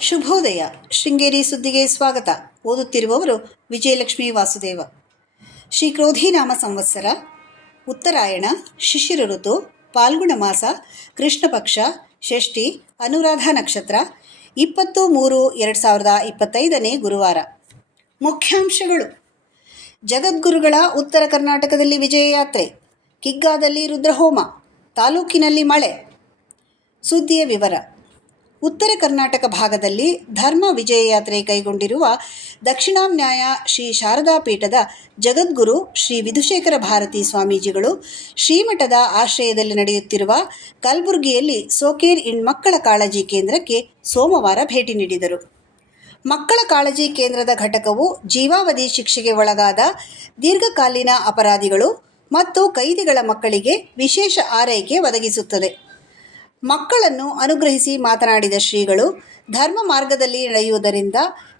ಶುಭೋದಯ. ಶೃಂಗೇರಿ ಸುದ್ದಿಗೆ ಸ್ವಾಗತ. ಓದುತ್ತಿರುವವರು ವಿಜಯಲಕ್ಷ್ಮಿ ವಾಸುದೇವ. ಶ್ರೀ ಕ್ರೋಧಿನಾಮ ಸಂವತ್ಸರ, ಉತ್ತರಾಯಣ, ಶಿಶಿರ ಋತು, ಪಾಲ್ಗುಣ ಮಾಸ ಕೃಷ್ಣ ಪಕ್ಷ ಷಷ್ಠಿ, ಅನುರಾಧ ನಕ್ಷತ್ರ, ಇಪ್ಪತ್ತು ಮೂರು ಎರಡು ಸಾವಿರದ ಇಪ್ಪತ್ತೈದನೇ ಗುರುವಾರ. ಮುಖ್ಯಾಂಶಗಳು. ಜಗದ್ಗುರುಗಳ ಉತ್ತರ ಕರ್ನಾಟಕದಲ್ಲಿ ವಿಜಯ ಯಾತ್ರೆ ಕಿಗ್ಗಾದಲ್ಲಿ ರುದ್ರಹೋಮ. ತಾಲೂಕಿನಲ್ಲಿ ಮಳೆ. ಸುದ್ದಿಯ ವಿವರ. ಉತ್ತರ ಕರ್ನಾಟಕ ಭಾಗದಲ್ಲಿ ಧರ್ಮ ವಿಜಯ ಯಾತ್ರೆ ಕೈಗೊಂಡಿರುವ ದಕ್ಷಿಣಾನ್ಯಾಯ ಶ್ರೀ ಶಾರದಾ ಪೀಠದ ಜಗದ್ಗುರು ಶ್ರೀ ವಿಧುಶೇಖರ ಭಾರತಿ ಸ್ವಾಮೀಜಿಗಳು ಶ್ರೀಮಠದ ಆಶ್ರಯದಲ್ಲಿ ನಡೆಯುತ್ತಿರುವ ಕಲಬುರಗಿಯಲ್ಲಿ ಸೋಕೇರ್ ಇನ್ ಮಕ್ಕಳ ಕಾಳಜಿ ಕೇಂದ್ರಕ್ಕೆ ಸೋಮವಾರ ಭೇಟಿ ನೀಡಿದರು. ಮಕ್ಕಳ ಕಾಳಜಿ ಕೇಂದ್ರದ ಘಟಕವು ಜೀವಾವಧಿ ಶಿಕ್ಷೆಗೆ ಒಳಗಾದ ದೀರ್ಘಕಾಲೀನ ಅಪರಾಧಿಗಳು ಮತ್ತು ಕೈದಿಗಳ ಮಕ್ಕಳಿಗೆ ವಿಶೇಷ ಆರೈಕೆ ಒದಗಿಸುತ್ತದೆ. ಮಕ್ಕಳನ್ನು ಅನುಗ್ರಹಿಸಿ ಮಾತನಾಡಿದ ಶ್ರೀಗಳು, ಧರ್ಮ ಮಾರ್ಗದಲ್ಲಿ ನಡೆಯುವುದರಿಂದ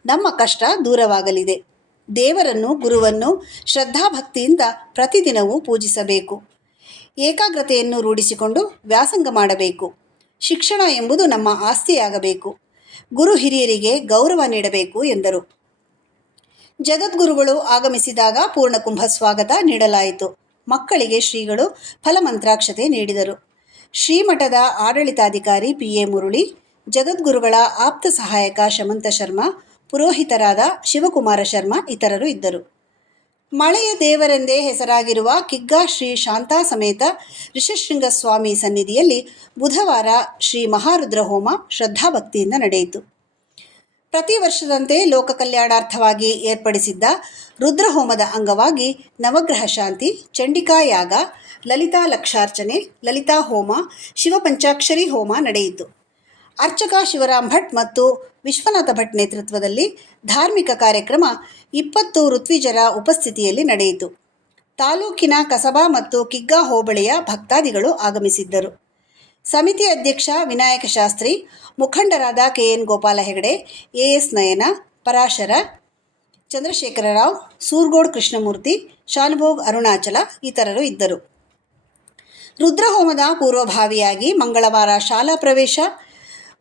ನಮ್ಮ ಕಷ್ಟ ದೂರವಾಗಲಿದೆ. ದೇವರನ್ನು, ಗುರುವನ್ನು ಶ್ರದ್ಧಾಭಕ್ತಿಯಿಂದ ಪ್ರತಿದಿನವೂ ಪೂಜಿಸಬೇಕು. ಏಕಾಗ್ರತೆಯನ್ನು ರೂಢಿಸಿಕೊಂಡು ವ್ಯಾಸಂಗ ಮಾಡಬೇಕು. ಶಿಕ್ಷಣ ಎಂಬುದು ನಮ್ಮ ಆಸ್ತಿಯಾಗಬೇಕು. ಗುರು ಹಿರಿಯರಿಗೆ ಗೌರವ ನೀಡಬೇಕು ಎಂದರು. ಜಗದ್ಗುರುಗಳು ಆಗಮಿಸಿದಾಗ ಪೂರ್ಣಕುಂಭ ಸ್ವಾಗತ ನೀಡಲಾಯಿತು. ಮಕ್ಕಳಿಗೆ ಶ್ರೀಗಳು ಫಲಮಂತ್ರಾಕ್ಷತೆ ನೀಡಿದರು. ಶ್ರೀಮಠದ ಆಡಳಿತಾಧಿಕಾರಿ ಪಿ ಎ ಮುರುಳಿ, ಜಗದ್ಗುರುಗಳ ಆಪ್ತ ಸಹಾಯಕ ಶಮಂತ ಶರ್ಮಾ, ಪುರೋಹಿತರಾದ ಶಿವಕುಮಾರ ಶರ್ಮಾ ಇತರರು ಇದ್ದರು. ಮಳೆಯ ದೇವರೆಂದೇ ಹೆಸರಾಗಿರುವ ಕಿಗ್ಗಾ ಶ್ರೀ ಶಾಂತಾ ಸಮೇತ ಋಷಶೃಂಗ ಸ್ವಾಮಿ ಸನ್ನಿಧಿಯಲ್ಲಿ ಬುಧವಾರ ಶ್ರೀ ಮಹಾರುದ್ರ ಹೋಮ ಶ್ರದ್ಧಾಭಕ್ತಿಯಿಂದ ನಡೆಯಿತು. ಪ್ರತಿ ವರ್ಷದಂತೆ ಲೋಕ ಕಲ್ಯಾಣಾರ್ಥವಾಗಿ ಏರ್ಪಡಿಸಿದ್ದ ರುದ್ರಹೋಮದ ಅಂಗವಾಗಿ ನವಗ್ರಹ ಶಾಂತಿ, ಚಂಡಿಕಾ ಯಾಗ, ಲಲಿತಾ ಲಕ್ಷಾರ್ಚನೆ, ಲಲಿತಾ ಹೋಮ ಶಿವಪಂಚಾಕ್ಷರಿ ಹೋಮ ನಡೆಯಿತು. ಅರ್ಚಕ ಶಿವರಾಮ್ ಭಟ್ ಮತ್ತು ವಿಶ್ವನಾಥ ಭಟ್ ನೇತೃತ್ವದಲ್ಲಿ ಧಾರ್ಮಿಕ ಕಾರ್ಯಕ್ರಮ ಇಪ್ಪತ್ತು ಋತ್ವಿಜರ ಉಪಸ್ಥಿತಿಯಲ್ಲಿ ನಡೆಯಿತು. ತಾಲೂಕಿನ ಕಸಬಾ ಮತ್ತು ಕಿಗ್ಗಾ ಹೋಬಳಿಯ ಭಕ್ತಾದಿಗಳು ಆಗಮಿಸಿದ್ದರು. ಸಮಿತಿ ಅಧ್ಯಕ್ಷ, ವಿನಾಯಕ ಶಾಸ್ತ್ರಿ, ಮುಖಂಡರಾದ K N Gopala Hegde A S Nayana, Parashara Chandrashekhara Rao Surgod Krishnamurthy Shanubhog Arunachala ಇತರರು ಇದ್ದರು. ರುದ್ರಹೋಮದ ಪೂರ್ವಭಾವಿಯಾಗಿ ಮಂಗಳವಾರ ಶಾಲಾ ಪ್ರವೇಶ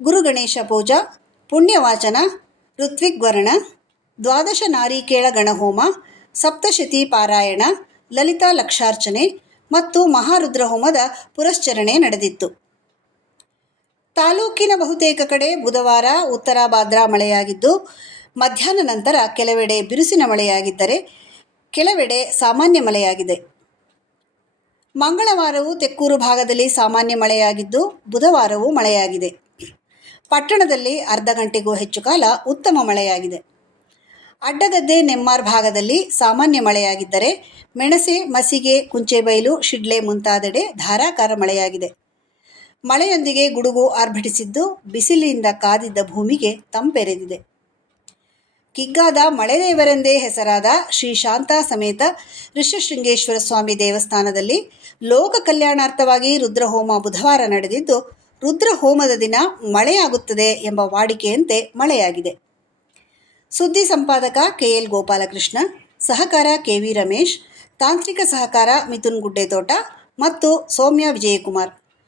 ಗುರುಗಣೇಶ ಪೂಜಾ, ಪುಣ್ಯವಾಚನ ಋತ್ವಿಗ್ವರ್ಣ ದ್ವಾದಶ ನಾರಿಕೇಳ ಗಣಹೋಮ, ಸಪ್ತಶತಿ ಪಾರಾಯಣ, ಲಲಿತಾ ಲಕ್ಷಾರ್ಚನೆ ಮತ್ತು ಮಹಾರುದ್ರಹೋಮದ ಪುರಶ್ಚರಣೆ ನಡೆದಿತ್ತು. ತಾಲೂಕಿನ ಬಹುತೇಕ ಕಡೆ ಬುಧವಾರ, ಉತ್ತರ ಭಾದ್ರಾ ಮಳೆಯಾಗಿದ್ದು, ಮಧ್ಯಾಹ್ನ ನಂತರ ಕೆಲವೆಡೆ ಬಿರುಸಿನ ಮಳೆಯಾಗಿದ್ದರೆ ಕೆಲವೆಡೆ ಸಾಮಾನ್ಯ ಮಳೆಯಾಗಿದೆ. ಮಂಗಳವಾರವೂ ತೆಕ್ಕೂರು ಭಾಗದಲ್ಲಿ ಸಾಮಾನ್ಯ ಮಳೆಯಾಗಿದ್ದು, ಬುಧವಾರವೂ ಮಳೆಯಾಗಿದೆ. ಪಟ್ಟಣದಲ್ಲಿ ಅರ್ಧ ಗಂಟೆಗೂ ಹೆಚ್ಚು ಕಾಲ ಉತ್ತಮ ಮಳೆಯಾಗಿದೆ. ಅಡ್ಡಗದ್ದೆ ನೆಮ್ಮಾರ್ ಭಾಗದಲ್ಲಿ ಸಾಮಾನ್ಯ ಮಳೆಯಾಗಿದ್ದರೆ, ಮೆಣಸೆ, ಮಸಿಗೆ, ಕುಂಚೆಬೈಲು, ಶಿಡ್ಲೆ ಮುಂತಾದೆಡೆ ಧಾರಾಕಾರ ಮಳೆಯಾಗಿದೆ. ಮಳೆಯೊಂದಿಗೆ ಗುಡುಗು ಆರ್ಭಟಿಸಿದ್ದು ಬಿಸಿಲಿನಿಂದ ಕಾದಿದ್ದ ಭೂಮಿಗೆ ತಂಪೆರೆದಿದೆ. ಕಿಗ್ಗಾದ ಮಳೆದೇವರೆಂದೇ ಹೆಸರಾದ ಶ್ರೀ ಶಾಂತಾ ಸಮೇತ ಋಷ್ಯಶೃಂಗೇಶ್ವರ ಸ್ವಾಮಿ ದೇವಸ್ಥಾನದಲ್ಲಿ ಲೋಕ ಕಲ್ಯಾಣಾರ್ಥವಾಗಿ ರುದ್ರಹೋಮ ಬುಧವಾರ ನಡೆದಿದ್ದು, ರುದ್ರಹೋಮದ ದಿನ ಮಳೆಯಾಗುತ್ತದೆ ಎಂಬ ವಾಡಿಕೆಯಂತೆ ಮಳೆಯಾಗಿದೆ. ಸುದ್ದಿ ಸಂಪಾದಕ ಕೆಎಲ್ ಗೋಪಾಲಕೃಷ್ಣ, ಸಹಕಾರ ಕೆ ವಿ ರಮೇಶ್, ತಾಂತ್ರಿಕ ಸಹಕಾರ ಮಿಥುನ್ ಗುಡ್ಡೆತೋಟ ಮತ್ತು ಸೌಮ್ಯ ವಿಜಯಕುಮಾರ್.